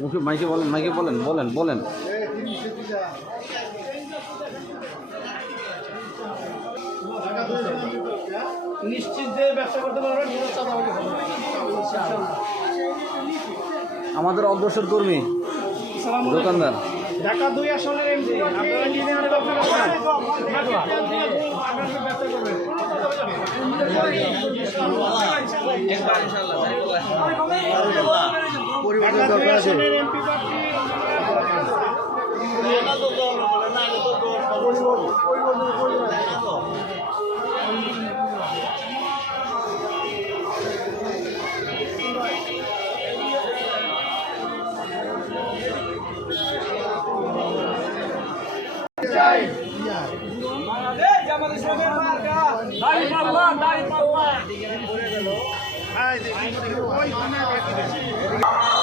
মুখে মাইকে বলেন মাইকে বলেন বলেন বলেন। নিশ্চিত যে ব্যবসা করতে পারবেন। আমাদের অগ্রসর কর্মী দোকানদার। ঢাকা দুই আসনের এমডি আপনারা নিজে নিয়ে ব্যবসা করবেন আপনারা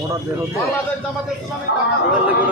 ওটা বের হতো ওটার লেগে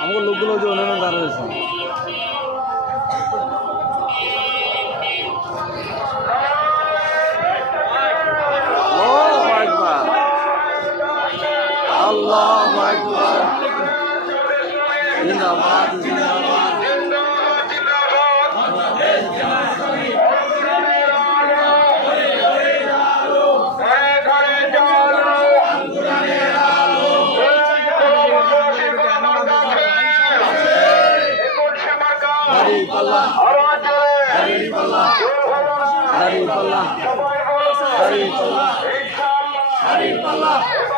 আমাকে লোকগুলো যে অন্যান্য দাঁড়া রয়েছে। আল্লাহু আকবার জিন্দাবাদ জিন্দাবাদ Harif Allah. Harif Allah. Harif Allah.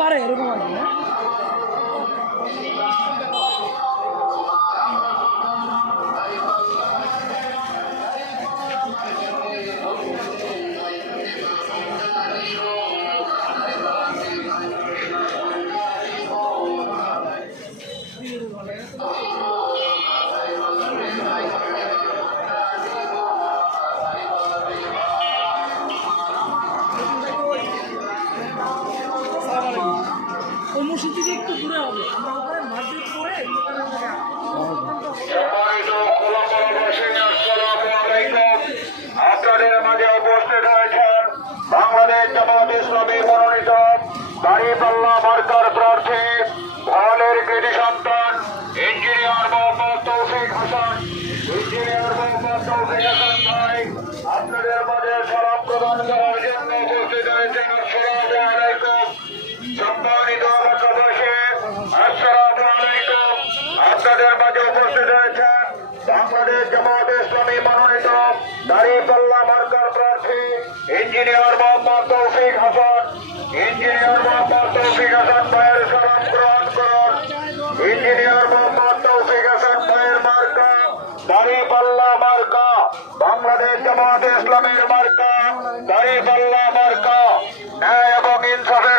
পারে এরকম আর কি দাঁড়িয়ে পাল্লা মার্কার প্রার্থী দাঁড়িয়ে পাল্লা মার্কা। বাংলাদেশ জামাতে ইসলামের মার্কা। দাঁড়িয়ে পাল্লা মার্কা। ন্যায় এবং ইনসাফের